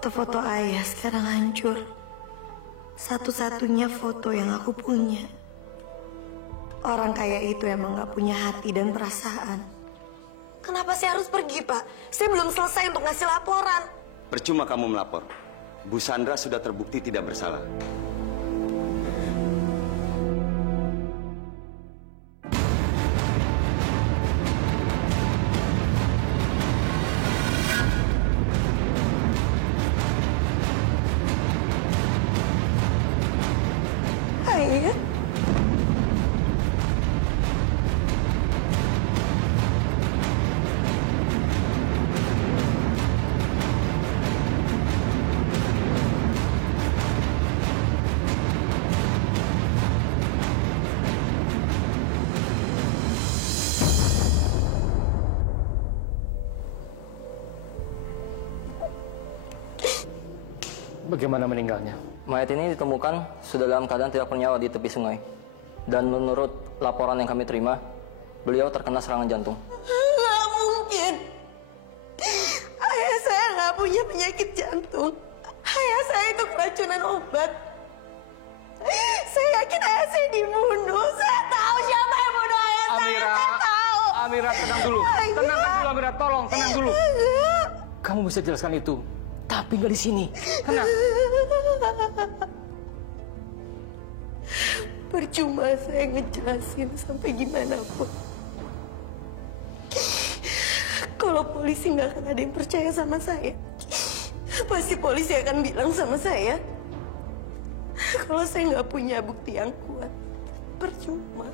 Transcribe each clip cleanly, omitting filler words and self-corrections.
Foto-foto ayah sekarang hancur. Satu-satunya foto yang aku punya. Orang kaya itu emang gak punya hati dan perasaan. Kenapa saya harus pergi, Pak? Saya belum selesai untuk ngasih laporan. Percuma kamu melapor. Bu Sandra sudah terbukti tidak bersalah. Ayah? Bagaimana meninggalnya? Mayat ini ditemukan sudah dalam keadaan tidak bernyawa di tepi sungai. Dan menurut laporan yang kami terima, beliau terkena serangan jantung. Nggak mungkin. Ayah saya nggak punya penyakit jantung. Ayah saya itu keracunan obat. Saya yakin ayah saya dibunuh. Saya tahu siapa yang bunuh ayah Amira, saya tahu. Amira tenang dulu. Tenangkan dulu Amira, tolong tenang dulu. Kamu bisa jelaskan itu, tapi nggak di sini. Tenang. Percuma saya ngejelasin sampai gimana pun. Kalau polisi nggak akan ada yang percaya sama saya. Pasti polisi akan bilang sama saya, kalau saya nggak punya bukti yang kuat. Percuma.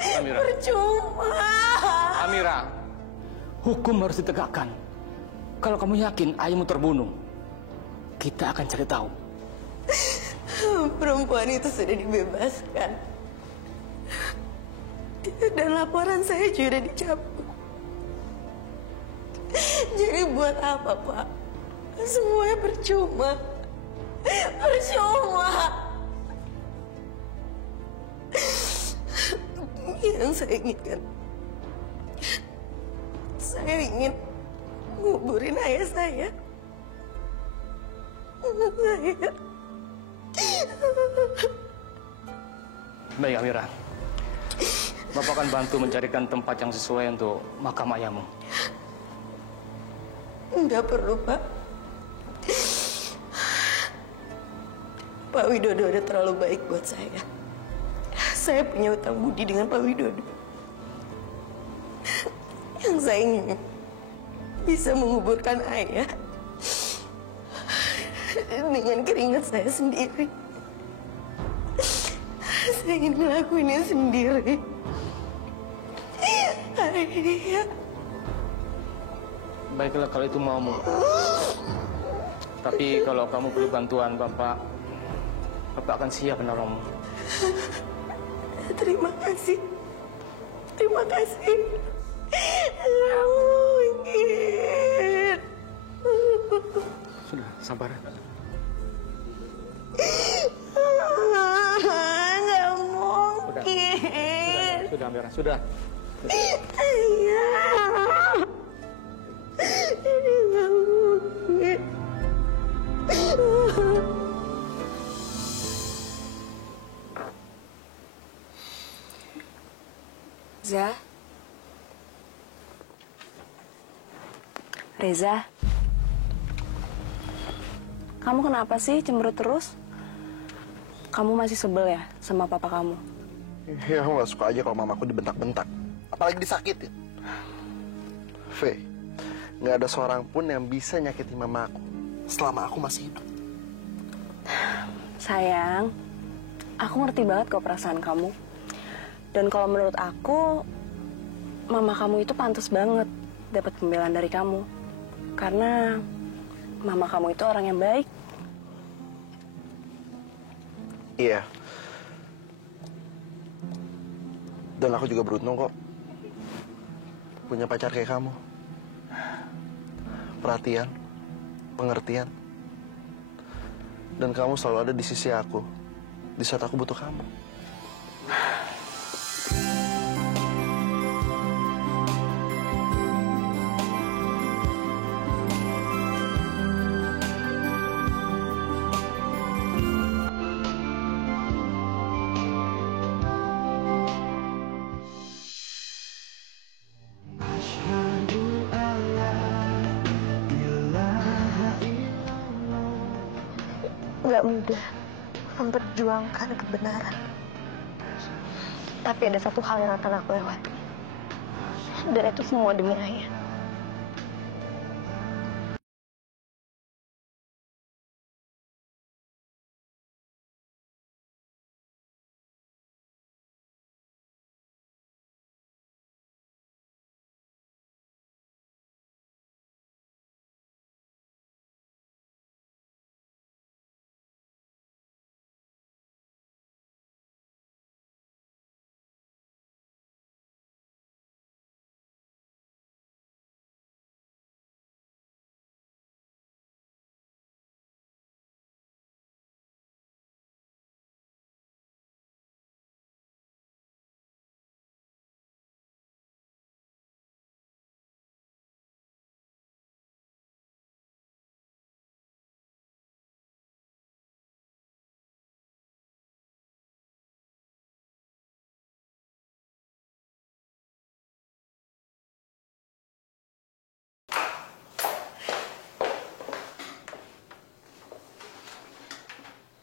Amira. Percuma. Amira, hukum harus ditegakkan. Kalau kamu yakin ayahmu terbunuh, kita akan cari tahu. Perempuan itu sudah dibebaskan. Dan laporan saya juga dicabut. Jadi buat apa, Pak? Semuanya percuma. Percuma. Yang saya inginkan, saya ingin nguburin ayah saya. Baik Amira, Bapak akan bantu mencarikan tempat yang sesuai untuk makam ayahmu. Enggak perlu, Pak. Pak Widodo udah terlalu baik buat saya. Saya punya utang budi dengan Pak Widodo. Yang saya ingin bisa menguburkan ayah dengan keringat saya sendiri. Saya ingin ngelakuinnya sendiri. Ayah. Baiklah kalau itu maumu. Tapi kalau kamu perlu bantuan Bapak akan siap menolongmu. Terima kasih. Terima kasih. Nggak mungkin. Sudah, sabar. Nggak mungkin. Sudah Amira, sudah. Ayah. Ini nggak mungkin. Reza? Reza? Kamu kenapa sih cemberut terus? Kamu masih sebel ya sama papa kamu? Ya, aku gak suka aja kalau mamaku dibentak-bentak. Apalagi disakitin. Faye, gak ada seorang pun yang bisa nyakiti mamaku selama aku masih hidup. Sayang, aku ngerti banget kok perasaan kamu. Dan kalau menurut aku, mama kamu itu pantas banget dapat pembelaan dari kamu. Karena mama kamu itu orang yang baik. Iya. Dan aku juga beruntung kok punya pacar kayak kamu. Perhatian, pengertian. Dan kamu selalu ada di sisi aku di saat aku butuh kamu. Gak mudah memperjuangkan kebenaran. Tapi ada satu hal yang akan aku lewati. Dan itu semua demi Ayah.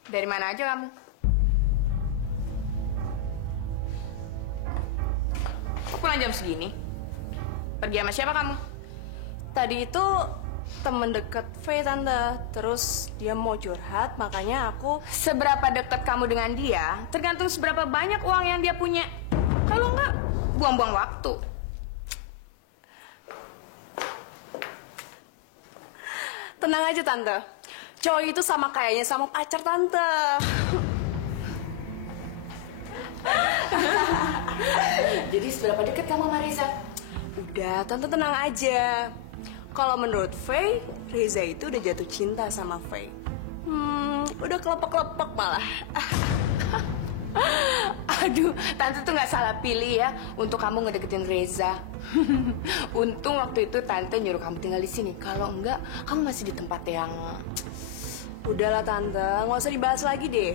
Dari mana aja kamu? Kok pulang jam segini? Pergi sama siapa kamu? Tadi itu temen deket Faye, Tante. Terus dia mau curhat, makanya aku... Seberapa dekat kamu dengan dia, tergantung seberapa banyak uang yang dia punya. Kalau enggak, buang-buang waktu. Tenang aja, Tante. Cowok itu sama kayaknya sama pacar Tante. Jadi seberapa dekat kamu sama Reza? Udah, Tante tenang aja. Kalau menurut Faye, Reza itu udah jatuh cinta sama Faye. Udah kelepek-kelepek malah. Aduh, Tante tuh nggak salah pilih ya untuk kamu ngedeketin Reza. Untung waktu itu Tante nyuruh kamu tinggal di sini. Kalau enggak, kamu masih di tempat yang... Udahlah Tante, nggak usah dibahas lagi deh.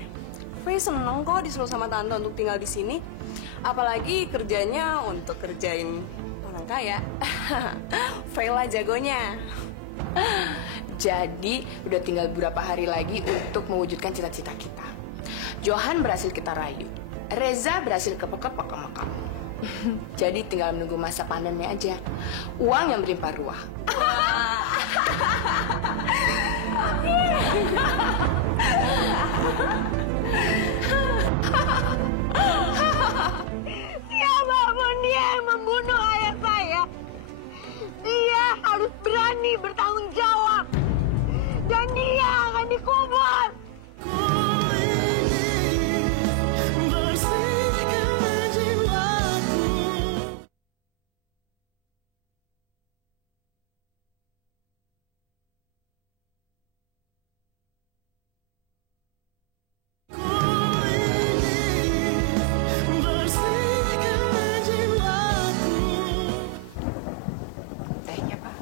Faye seneng kok disuruh sama Tante untuk tinggal di sini. Apalagi kerjanya untuk kerjain orang kaya. Faye lah jagonya. Jadi udah tinggal beberapa hari lagi untuk mewujudkan cita-cita kita. Johan berhasil kita rayu. Reza berhasil kepek-kepek sama kamu. Jadi tinggal menunggu masa panennya aja. Uang yang berlimpah ruah. Siapapun dia yang membunuh ayah saya, dia harus berani bertanggung jawab. Dan dia akan dikubur. Tehnya, Pak.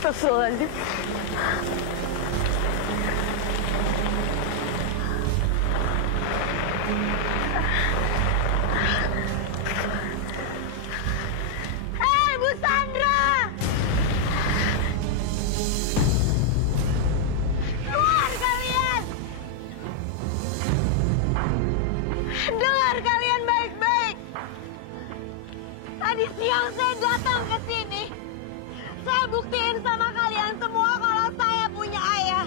Astagfirullahaladzim. Hei, Bu Sandra! Keluar kalian! Dengar kalian baik-baik. Tadi siang saya datang ke sini. Saya buktiin sama kalian semua kalau saya punya ayah.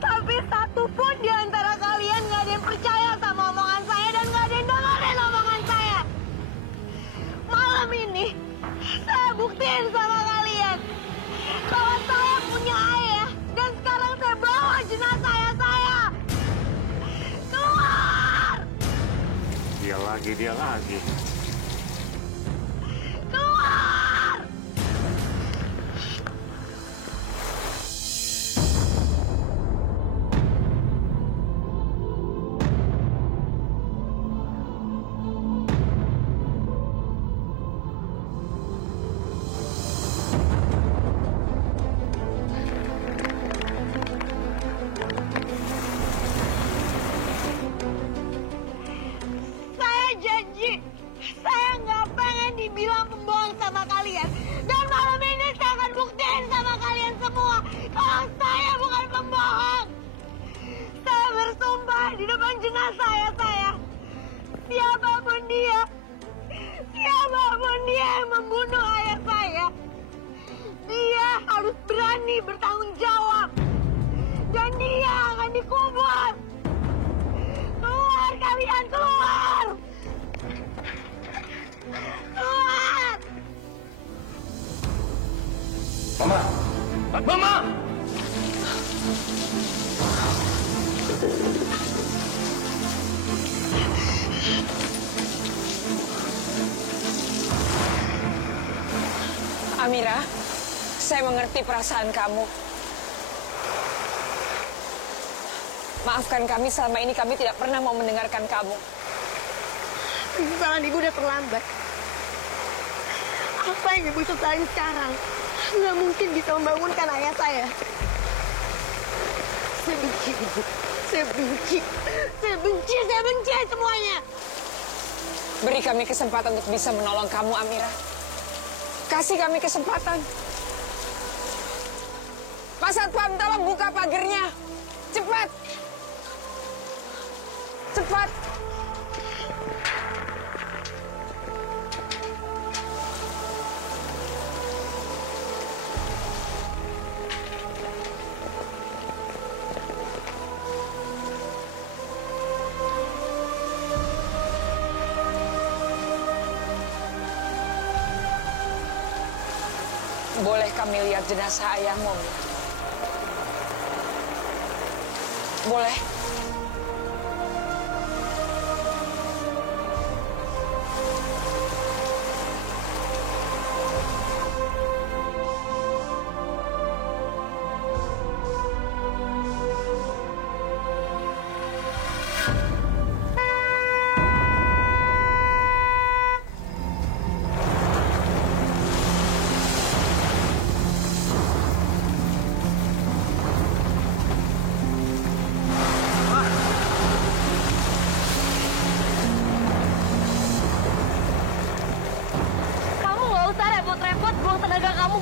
Tapi satu pun di antara kalian nggak ada yang percaya sama omongan saya dan nggak ada yang dengerin omongan saya. Malam ini saya buktiin sama kalian bahwa saya punya ayah dan sekarang saya bawa jenazah ayah saya. Keluar! Dia lagi. Keluar! saya. Siapapun dia yang membunuh ayah saya, dia harus berani bertanggung jawab. Dan dia akan dikubur. Keluar kalian, keluar! Keluar! Mama! Mama! Amira, saya mengerti perasaan kamu. Maafkan kami, selama ini kami tidak pernah mau mendengarkan kamu. Kesalahan ibu udah terlambat. Apa yang ibu sesalin sekarang nggak mungkin bisa membangunkan ayah saya. Saya benci ibu. Saya benci semuanya. Beri kami kesempatan untuk bisa menolong kamu, Amira. Kasih kami kesempatan. Pak Satpam, tolong buka pagernya. Cepat. Cepat. Boleh kami lihat jenazah ayahmu? Boleh?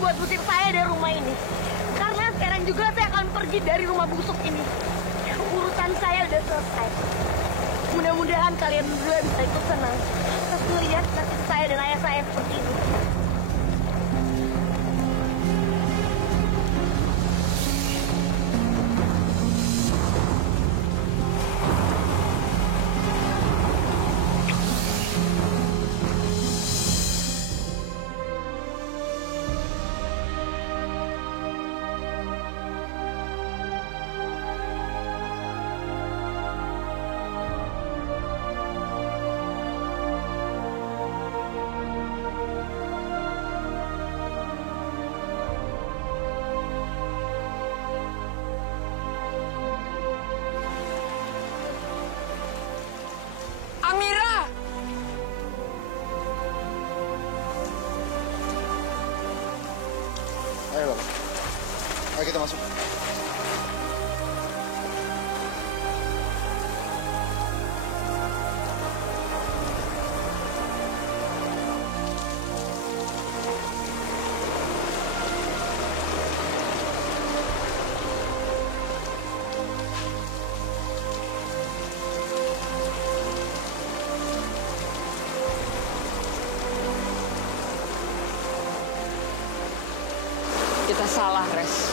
buat usir saya dari rumah ini. Karena sekarang juga saya akan pergi dari rumah busuk ini. Urusan saya udah selesai. Mudah-mudahan kalian berdua bisa ikut senang. Terus melihat nasib saya dan ayah saya seperti ini. Amira! Ayo, Bapak. Ayo kita masuk. Kita salah, Res.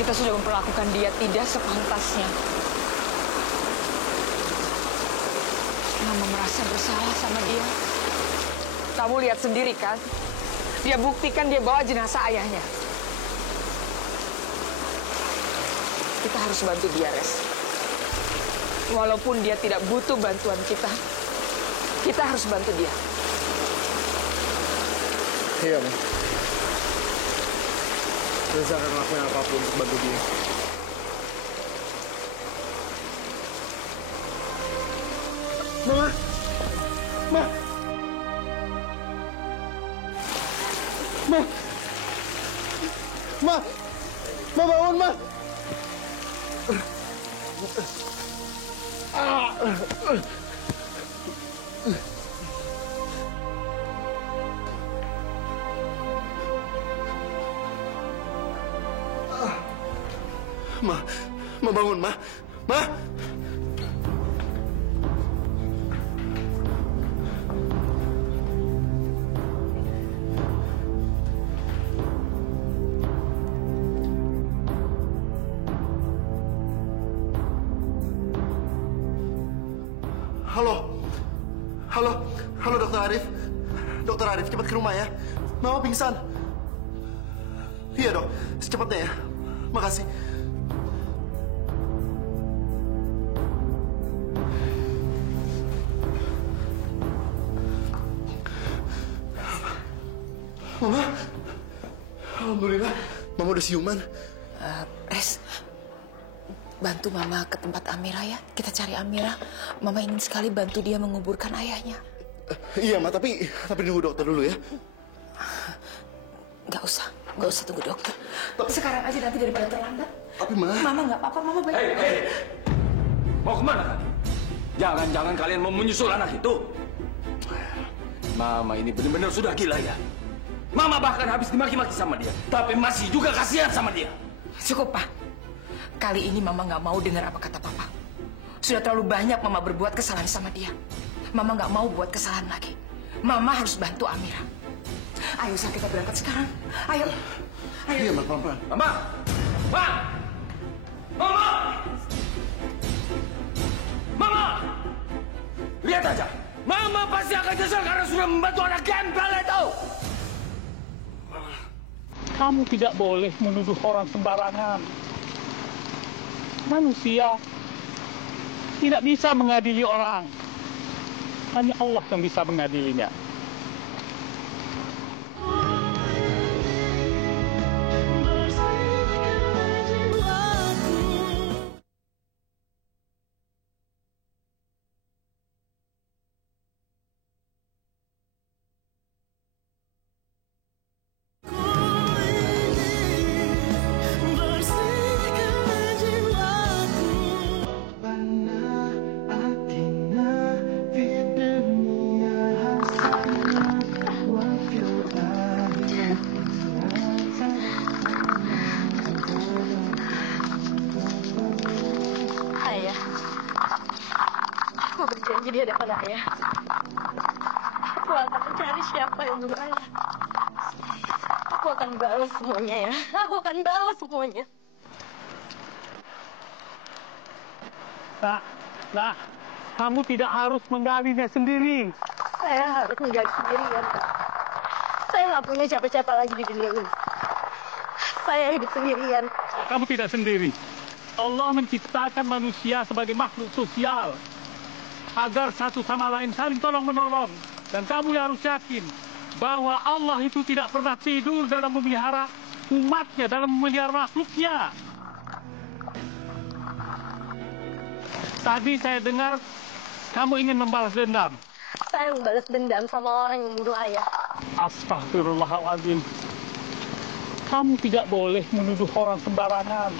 Kita sudah memperlakukan dia tidak sepantasnya. Mama merasa bersalah sama dia. Kamu lihat sendiri kan? Dia buktikan dia bawa jenazah ayahnya. Kita harus bantu dia, Res. Walaupun dia tidak butuh bantuan kita harus bantu dia. Iya, Ma. Reza akan ngelakuin apapun untuk bantu dia. Ma! Ma! Ma! Ma! Ma bangun, Ma! Ma bangun, Ma. Ma. Halo. Halo Dokter Arif. Dokter Arif, cepat ke rumah ya. Mama pingsan. Iya dok, secepatnya ya. Makasih. Mama, alhamdulillah, Mama udah siuman. Res, bantu Mama ke tempat Amira ya. Kita cari Amira. Mama ingin sekali bantu dia menguburkan ayahnya. Iya, Ma, tapi nunggu dokter dulu ya. Gak usah tunggu dokter. Sekarang aja nanti daripada terlambat. Tapi Ma, Mama nggak apa-apa, Mama baik. Hei, mau kemana kalian? Jangan kalian mau menyusul anak itu. Mama ini benar-benar sudah gila ya. Mama bahkan habis dimaki-maki sama dia, tapi masih juga kasihan sama dia. Cukup, Pak. Kali ini Mama nggak mau dengar apa kata Papa. Sudah terlalu banyak Mama berbuat kesalahan sama dia. Mama nggak mau buat kesalahan lagi. Mama harus bantu Amira. Ayo, kita berangkat sekarang. Ayo. iya Ma, pelan-pelan. Mama! Mama! Lihat aja, Mama pasti akan nyesel karena sudah membantu anak gembel itu. Kamu tidak boleh menuduh orang sembarangan. Manusia tidak bisa mengadili orang. Hanya Allah yang bisa mengadilinya. Aku berjanji di hadapan ayah. Aku akan mencari siapa yang bunuh ayah. Aku akan balas semuanya ya. Aku akan balas semuanya. Nah, kamu tidak harus menggalinya sendiri. Saya harus menggali sendirian. Saya nggak punya siapa-siapa lagi di dunia ini. Saya hidup sendirian. Kamu tidak sendiri. Allah menciptakan manusia sebagai makhluk sosial agar satu sama lain saling tolong-menolong. Dan kamu harus yakin bahwa Allah itu tidak pernah tidur dalam memelihara umatnya, dalam memelihara makhluknya. Tadi saya dengar kamu ingin membalas dendam. Saya membalas dendam sama orang yang membunuh ayah. Astagfirullahaladzim. Kamu tidak boleh menuduh orang sembarangan.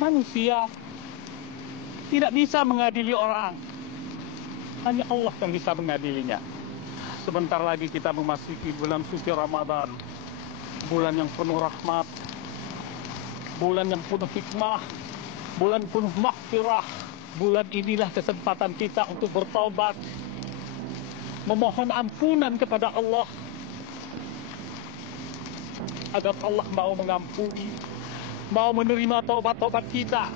Manusia tidak bisa mengadili orang. Hanya Allah yang bisa mengadilinya. Sebentar lagi kita memasuki bulan suci Ramadan. Bulan yang penuh rahmat. Bulan yang penuh hikmah. Bulan penuh maghfirah. Bulan inilah kesempatan kita untuk bertobat. Memohon ampunan kepada Allah. Agar Allah mau mengampuni. Mau menerima tobat-tobat kita.